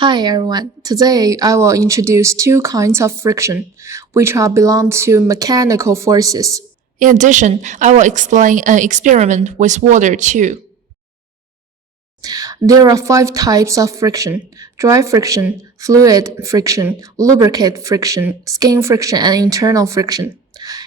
Hi everyone. Today I will introduce two kinds of friction, which are belong to mechanical forces. In addition, I will explain an experiment with water too. There are five types of friction: dry friction, fluid friction, lubricant friction, skin friction, and internal friction.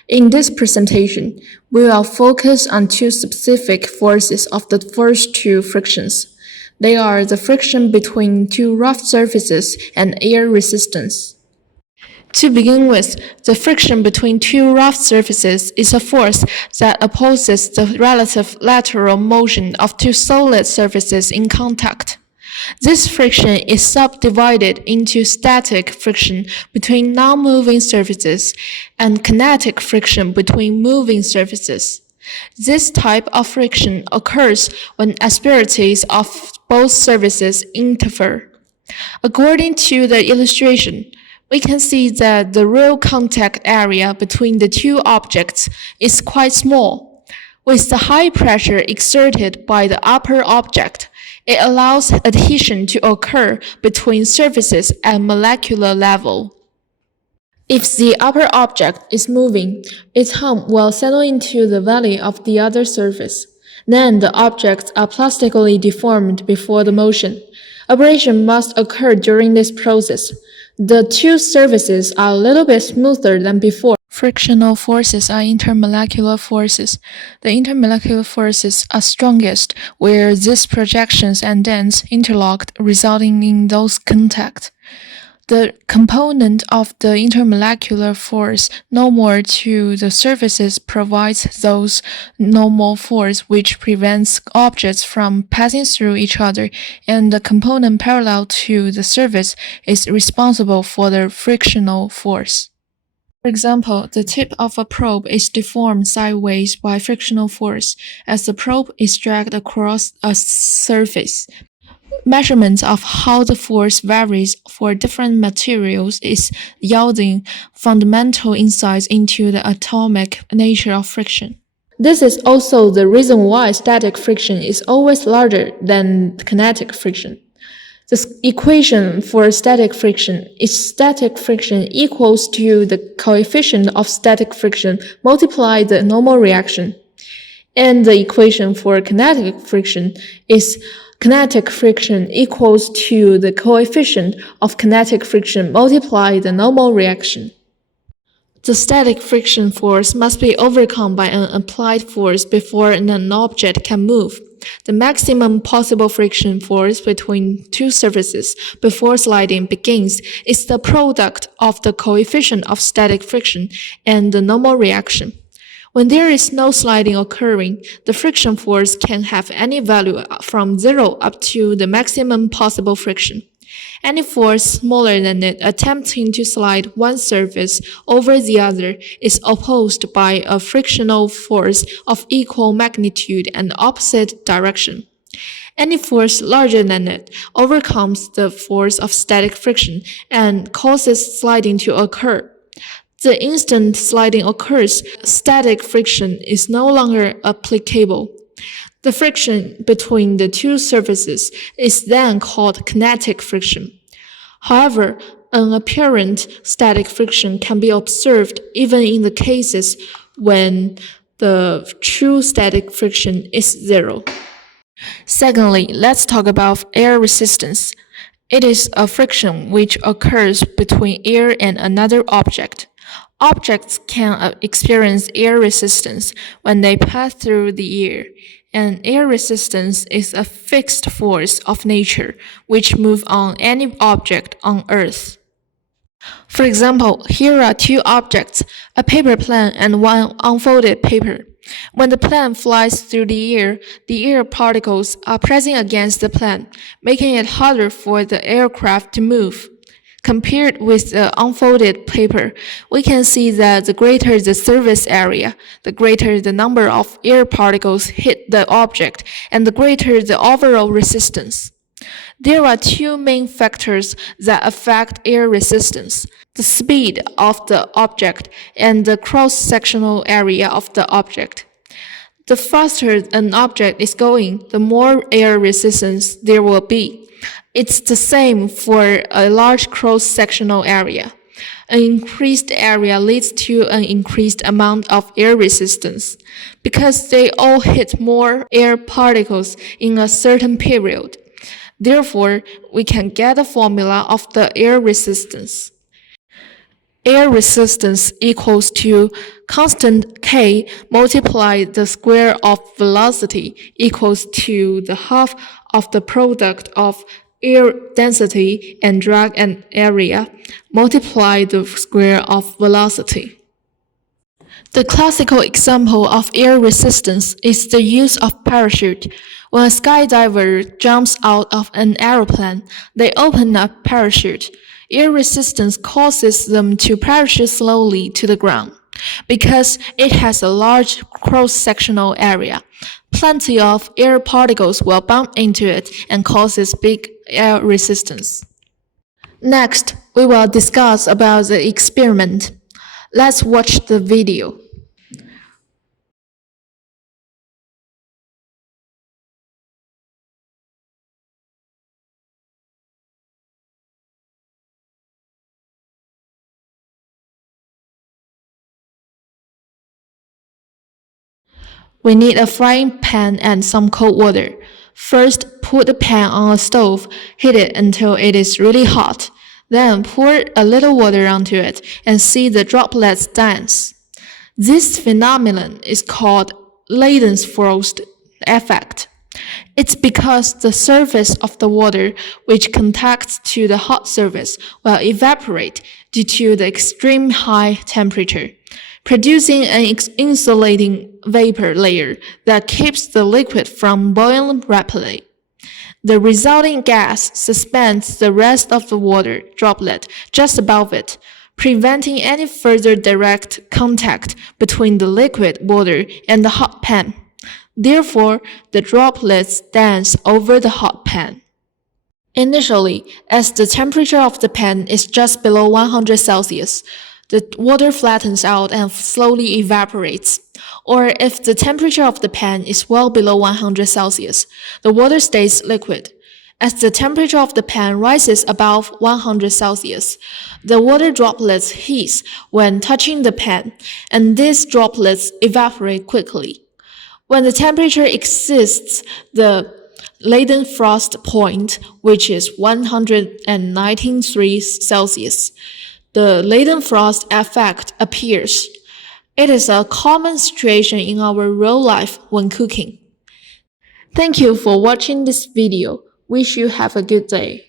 In this presentation, we will focus on two specific forces of the first two frictions. They are the friction between two rough surfaces and air resistance. To begin with, the friction between two rough surfaces is a force that opposes the relative lateral motion of two solid surfaces in contact. This friction is subdivided into static friction between non-moving surfaces and kinetic friction between moving surfaces. This type of friction occurs when asperities of both surfaces interfere. According to the illustration, we can see that the real contact area between the two objects is quite small. With the high pressure exerted by the upper object, it allows adhesion to occur between surfaces at molecular level. If the upper object is moving, its hump will settle into the valley of the other surface. Then the objects are plastically deformed before the motion. Abrasion must occur during this process. The two surfaces are a little bit smoother than before. Frictional forces are intermolecular forces. The intermolecular forces are strongest where these projections and dents interlocked, resulting in those contact. The component of the intermolecular force normal to the surfaces provides those normal force which prevents objects from passing through each other, and the component parallel to the surface is responsible for the frictional force. For example, the tip of a probe is deformed sideways by frictional force as the probe is dragged across a surface. Measurements of how the force varies for different materials is yielding fundamental insights into the atomic nature of friction. This is also the reason why static friction is always larger than kinetic friction. The equation for static friction is static friction equals to the coefficient of static friction multiplied the normal reaction. And the equation for kinetic friction is kinetic friction equals to the coefficient of kinetic friction multiplied the normal reaction. The static friction force must be overcome by an applied force before an object can move. The maximum possible friction force between two surfaces before sliding begins is the product of the coefficient of static friction and the normal reaction. When there is no sliding occurring, the friction force can have any value from 0 up to the maximum possible friction. Any force smaller than it attempting to slide one surface over the other is opposed by a frictional force of equal magnitude and opposite direction. Any force larger than it overcomes the force of static friction and causes sliding to occur. The instant sliding occurs, static friction is no longer applicable. The friction between the two surfaces is then called kinetic friction. However, an apparent static friction can be observed even in the cases when the true static friction is 0. Secondly, let's talk about air resistance. It is a friction which occurs between air and another object. Objects can experience air resistance when they pass through the air, and air resistance is a fixed force of nature which moves on any object on Earth. For example, here are two objects, a paper plane and one unfolded paper. When the plane flies through the air particles are pressing against the plane, making it harder for the aircraft to move. Compared with the unfolded paper, we can see that the greater the surface area, the greater the number of air particles hit the object, and the greater the overall resistance. There are two main factors that affect air resistance: the speed of the object and the cross-sectional area of the object. The faster an object is going, the more air resistance there will be. It's the same for a large cross-sectional area. An increased area leads to an increased amount of air resistance because they all hit more air particles in a certain period. Therefore, we can get a formula of the air resistance. Air resistance equals to constant K multiplied the square of velocity equals to the half of the product of air density and drag and area multiply the square of velocity. The classical example of air resistance is the use of parachute. When a skydiver jumps out of an aeroplane, they open a parachute. Air resistance causes them to parachute slowly to the ground. Because it has a large cross-sectional area, plenty of air particles will bump into it and causes big air resistance. Next, we will discuss about the experiment. Let's watch the video. We need a frying pan and some cold water. First, put the pan on a stove, heat it until it is really hot. Then pour a little water onto it and see the droplets dance. This phenomenon is called Leidenfrost effect. It's because the surface of the water which contacts to the hot surface will evaporate due to the extreme high temperature, producing an insulating vapor layer that keeps the liquid from boiling rapidly. The resulting gas suspends the rest of the water droplet just above it, preventing any further direct contact between the liquid water and the hot pan. Therefore, the droplets dance over the hot pan. Initially, as the temperature of the pan is just below 100 Celsius, the water flattens out and slowly evaporates. Or if the temperature of the pan is well below 100 Celsius, the water stays liquid. As the temperature of the pan rises above 100 Celsius, the water droplets hiss when touching the pan, and these droplets evaporate quickly. When the temperature exceeds the Leidenfrost point, which is 193 Celsius, the Leidenfrost effect appears. It is a common situation in our real life when cooking. Thank you for watching this video. Wish you have a good day.